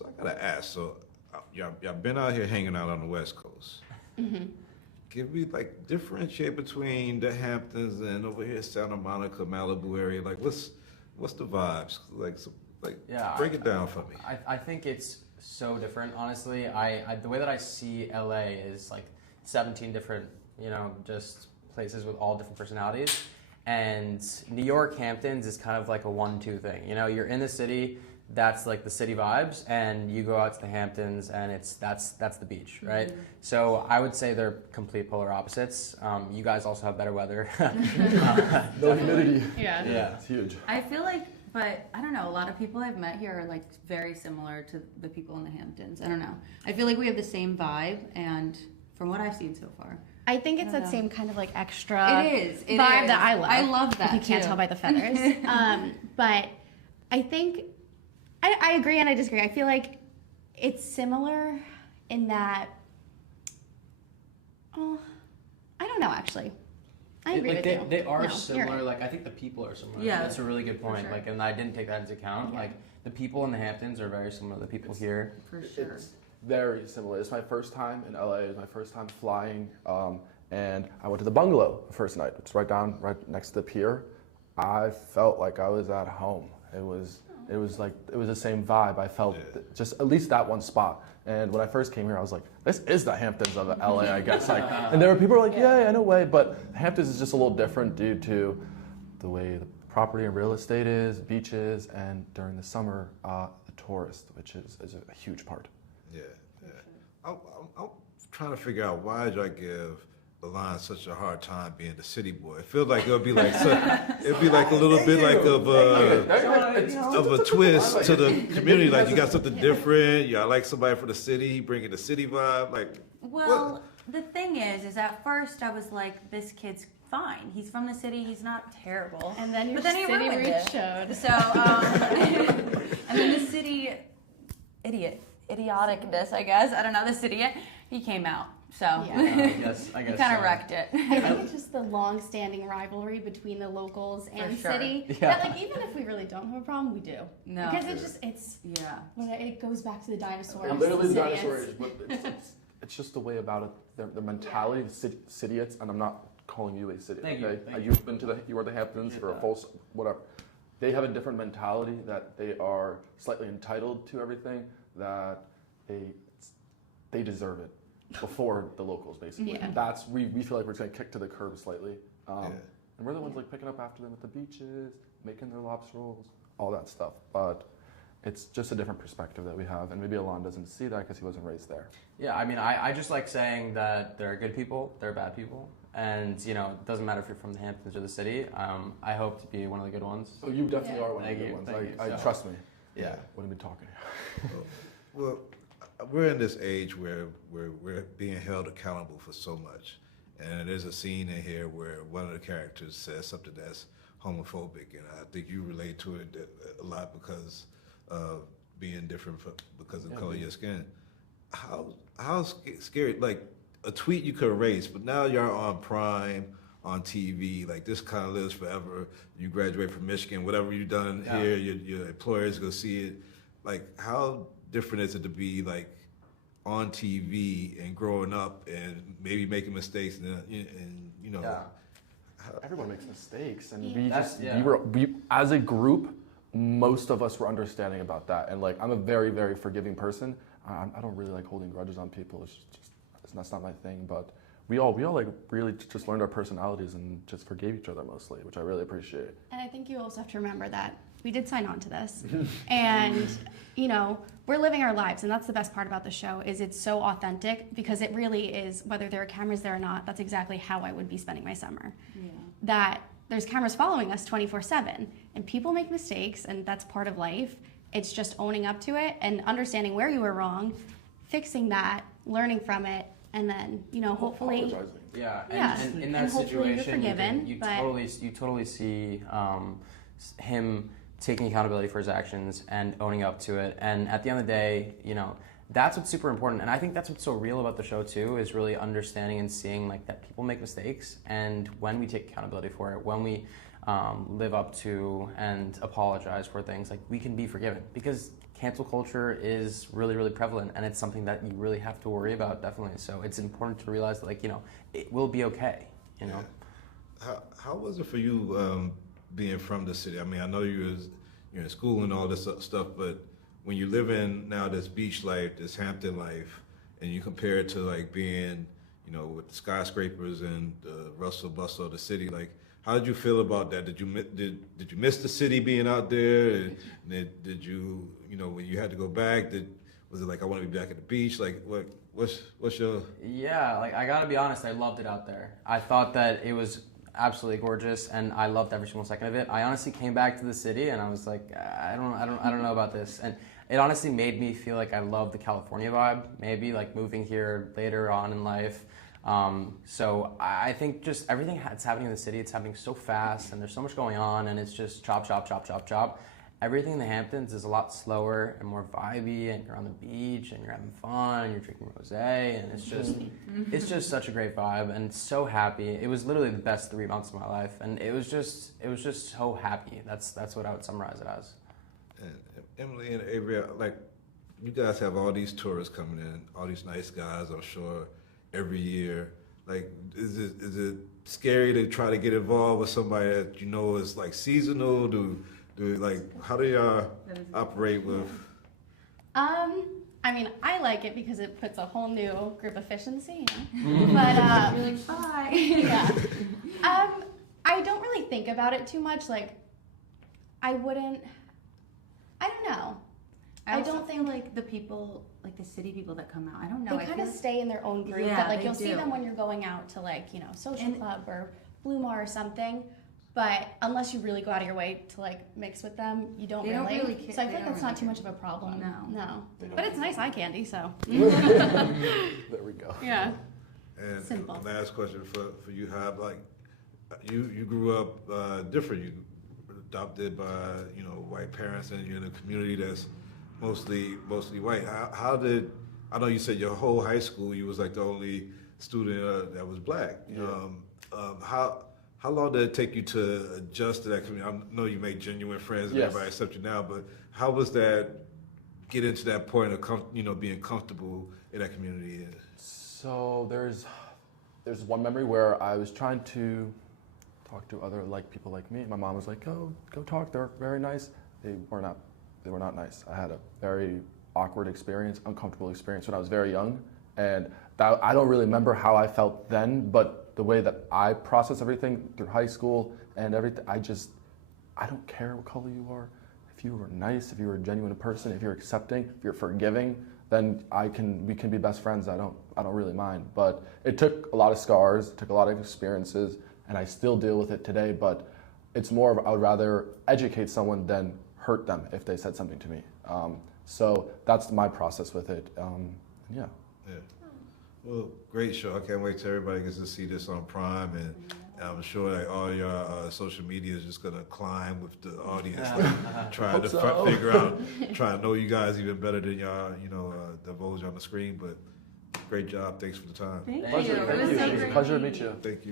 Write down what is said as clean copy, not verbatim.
So I gotta ask. So y'all been out here hanging out on the West Coast. Mm-hmm. Give me like differentiate between the Hamptons and over here Santa Monica, Malibu area. Like what's the vibes? Like Yeah, break it down for me. I think it's so different. Honestly, I the way that I see LA is like 17 different, just places with all different personalities. And New York Hamptons is kind of like a 1-2 thing. You're in the city, that's like the city vibes, and you go out to the Hamptons and that's the beach, right? Mm-hmm. So I would say they're complete polar opposites. You guys also have better weather. No humidity. Yeah. Yeah. It's huge. I feel like, but I don't know, a lot of people I've met here are like very similar to the people in the Hamptons. I don't know. I feel like we have the same vibe, and from what I've seen so far. I think it's I don't that know. same kind of like extra It vibe is. that I love. I love that If you can't too. tell by the feathers. But I think I agree and I disagree. I feel like it's similar in that. Oh, I don't know actually. I agree with you. They are No, you're similar. right. Like I think the people are similar. Yeah, That's a really good point. sure. Like, and I didn't take that into account. Yeah. Like the people in the Hamptons are very similar to the people here. For sure. It's very similar. It's my first time in LA. It's my first time flying. And I went to the bungalow the first night. It's right next to the pier. I felt like I was at home. It was the same vibe. I felt just at least that one spot. And when I first came here, I was like, this is the Hamptons of LA, I guess. Like, and there were people who were like, yeah, no way. But Hamptons is just a little different due to the way the property and real estate is, beaches, and during the summer, the tourist, which is a huge part. Yeah. I'm trying to figure out why did I give Ilan such a hard time being the city boy. It feels like it'd be like a little bit like of a twist to the community. Like you got something different. Yeah, I like somebody from the city, bringing the city vibe. Like, Well, the thing is at first I was like, this kid's fine. He's from the city. He's not terrible. And then your but then he city ruined roots it. showed. So, and then the city idioticness, I guess. I don't know. The city, he came out. So Yeah. I he guess kind of so. wrecked it. I think it's just the long-standing rivalry between the locals and sure. city. Yeah. That like even if we really don't have a problem, we do. No. Because it's Yeah. it goes back to the dinosaurs. I'm literally the city dinosaur ants. age, but it's just the way about it, the mentality, the cityites, and I'm not calling you a city. Thank you, okay? thank You've been to you were at the Hamptons Appreciate for a that. full whatever. They have a different mentality that they are slightly entitled to everything, that they deserve it before the locals basically. Yeah. That's we feel like we're just gonna kick to the curb slightly, Yeah. and we're the ones like picking up after them at the beaches, making their lobster rolls, all that stuff. But it's just a different perspective that we have, and maybe Ilan doesn't see that because he wasn't raised there. Yeah, I mean, I just like saying that there are good people, there are bad people, and it doesn't matter if you're from the Hamptons or the city. I hope to be one of the good ones. Oh, you definitely Yeah. are one of Thank the good you, ones. thank you. I So- trust me. Yeah. What have we been talking? Well, we're in this age where we're being held accountable for so much. And there's a scene in here where one of the characters says something that's homophobic, and I think you relate to it a lot because of being different because of the color of your skin. How scary, like a tweet you could erase, but now you're on Prime, on TV, like this kind of lives forever. You graduate from Michigan, whatever you've done here, your employers go see it. Like, how different is it to be like on TV and growing up and maybe making mistakes and Yeah. Everyone makes mistakes, and Yeah. we as a group, most of us were understanding about that. And like, I'm a very, very forgiving person. I don't really like holding grudges on people. That's not my thing. But we all like really just learned our personalities and just forgave each other mostly, which I really appreciate. And I think you also have to remember that we did sign on to this. And, we're living our lives. And that's the best part about the show is it's so authentic because it really is, whether there are cameras there or not, that's exactly how I would be spending my summer. Yeah. That there's cameras following us 24/7 and people make mistakes and that's part of life. It's just owning up to it and understanding where you were wrong, fixing that, learning from it, and then, hopefully... Apologizing. Yeah, Yeah, and in and that hopefully you're situation, forgiven, you but- totally see him taking accountability for his actions and owning up to it. And at the end of the day, that's what's super important. And I think that's what's so real about the show too, is really understanding and seeing like that people make mistakes, and when we take accountability for it, when we live up to and apologize for things, like we can be forgiven. Because cancel culture is really, really prevalent, and it's something that you really have to worry about, definitely. So it's important to realize that, like, it will be okay, Yeah. How was it for you being from the city? I mean, I know you're in school and all this stuff, but when you live in now this beach life, this Hampton life, and you compare it to like being, with the skyscrapers and the rustle bustle of the city, like, how did you feel about that? Did you miss the city being out there? And did you, when you had to go back, was it like, I want to be back at the beach? Like, what's your? Yeah, like, I gotta be honest, I loved it out there. I thought that it was absolutely gorgeous, and I loved every single second of it. I honestly came back to the city, and I was like, I don't know about this, and it honestly made me feel like I love the California vibe. Maybe like moving here later on in life. So I think just everything that's happening in the city, it's happening so fast, and there's so much going on, and it's just chop, chop, chop, chop, chop. Everything in the Hamptons is a lot slower and more vibey, and you're on the beach, and you're having fun, and you're drinking rosé, and it's just such a great vibe, and so happy. It was literally the best 3 months of my life, and it was just so happy. That's what I would summarize it as. And Emelye and Avery, like, you guys have all these tourists coming in, all these nice guys, I'm sure, every year. Like, is it scary to try to get involved with somebody that is like seasonal? How do y'all operate with? I mean, I like it because it puts a whole new group of fish in the sea, But You're like, bye. yeah. I don't really think about it too much. Like, I don't know. I don't think like the people, like the city people that come out. I don't know. They I kind of feel stay in their own group. Yeah, That like they you'll see do. them when you're going out to like social And- club or Blue Mar or something. But unless you really go out of your way to like mix with them, you don't They really. don't really care- So I they feel like don't that's not really too care. much of a problem. No. But it's nice eye candy, so. There we go. Yeah. And Simple. last question for you, Hab, like, you grew up different. You were adopted by white parents, and you're in a community that's mostly white. How did, I know you said your whole high school you was like the only student that was black. How long did it take you to adjust to that community? I know you made genuine friends and Yes. everybody accepts you now, but how was that get into that point of being comfortable in that community? So there's one memory where I was trying to talk to other people like me. My mom was like, go talk. They're very nice. They were not nice. I had a very awkward experience, uncomfortable experience when I was very young, and I don't really remember how I felt then, but the way that I process everything through high school and everything, I don't care what color you are. If you were nice, if you were a genuine person, if you're accepting, if you're forgiving, then we can be best friends. I don't really mind. But it took a lot of scars, it took a lot of experiences, and I still deal with it today. But it's more of I would rather educate someone than hurt them if they said something to me. So that's my process with it. Yeah. Yeah. Well, great show. I can't wait till everybody gets to see this on Prime, and I'm sure that all your social media is just gonna climb with the audience, trying to Hope so. figure out, trying to know you guys even better than y'all, divulge on the screen. But great job. Thanks for the time. Thank Pleasure. you. Thank It was you. so It was a great. Pleasure to meet you. Thank you.